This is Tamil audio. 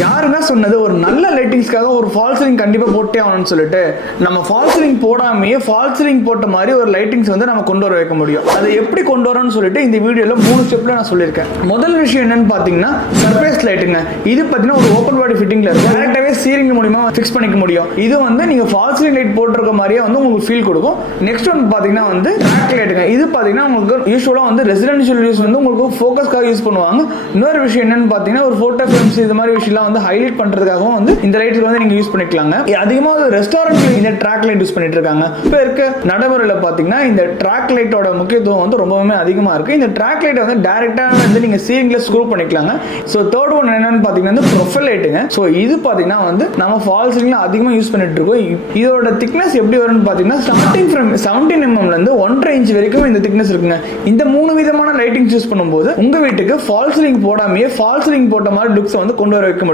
யாருன்னா சொன்னது ஒரு நல்ல லைட்டிங்ஸ்க்காக ஒரு ஃபால் சீலிங் கண்டிப்பா போட்டே ஆகணும்னு சொல்லிட்டு நம்ம ஃபால் சீலிங் போடாமையே ஃபால் சீலிங் போட்ட மாதிரி ஒரு லைட்டிங்ஸ் வந்து நம்ம கொண்டு வர வைக்க முடியும். அதை எப்படி கொண்டு வரணும்னு சொல்லிட்டு இந்த வீடியோல 3 ஸ்டெப்ல நான் சொல்லியிருக்கேன். முதல் விஷயம் என்னன்னு பாத்தீங்கன்னா சர்ஃபேஸ் லைட்டுங்க. இது பாத்தீங்கன்னா ஒரு ஓப்பன் பாடி ஃபிட்டிங்ல இருக்கும். டைரக்டாவே சீலிங் மூலமா ஃபிக்ஸ் பண்ணிக்க முடியும். இது வந்து நீங்க ஃபால் சீலிங் லைட் போட்டிருக்க மாதிரியே வந்து உங்களுக்கு ஃபீல் கொடுக்கும். நெக்ஸ்ட் ஒன் பாத்தீங்கன்னா வந்து ட்ராக் லைட்டுங்க. இது பாத்தீங்கன்னா உங்களுக்கு யூஸ்வலா வந்து ரெசிடென்ஷியல் யூஸ் வந்து உங்களுக்கு ஃபோக்கஸ்க்காக யூஸ் பண்ணுவாங்க. இன்னொரு விஷயம் என்னன்னு பாத்தீங்கன்னா ஒரு போட்டோ ஃபிலிம்ஸ் இது மாதிரி விஷயம் வந்து ஹைலைட் பண்றதுக்காகவும் வந்து இந்த லைட் வந்து நீங்க யூஸ் பண்ணிக்கலாங்க. அதிகமா ரெஸ்டாரண்ட்ல இந்த ட்ராக் லைட் யூஸ் பண்ணிட்டு இருக்காங்க. இப்ப இருக்க நடைமுறையில பாத்தீங்கன்னா இந்த ட்ராக் லைட்டோட முக்கியத்துவம் வந்து ரொம்பவே அதிகமா இருக்கு. இந்த ட்ராக் லைட் வந்து டைரக்டா வந்து நீங்க சீலிங்ல ஸ்க்ரூ பண்ணிக்கலாங்க. சோ தேர்ட் ஒன் என்னன்னு பாத்தீங்கன்னா ப்ரொஃபைல் லைட்டுங்க. சோ இது பாத்தீங்கன்னா வந்து நம்ம ஃபால் சீலிங்ல அதிகமா யூஸ் பண்ணிட்டு இருக்கோம். இதோட திக்னஸ் எப்படி வரும்னு பாத்தீங்கன்னா ஸ்டார்டிங் ஃப்ரம் 17 mm ல இருந்து 1.5 inch வரைக்கும் இந்த திக்னஸ் இருக்குங்க. இந்த 3 விதமான லைட்டிங் யூஸ் பண்ணும்போது உங்க வீட்டுக்கு ஃபால் சீலிங் போடாமயே ஃபால் சீலிங் போட்ட மாதிரி லுக்ஸ் வந்து கொண்டு வர வைக்க முடியும்.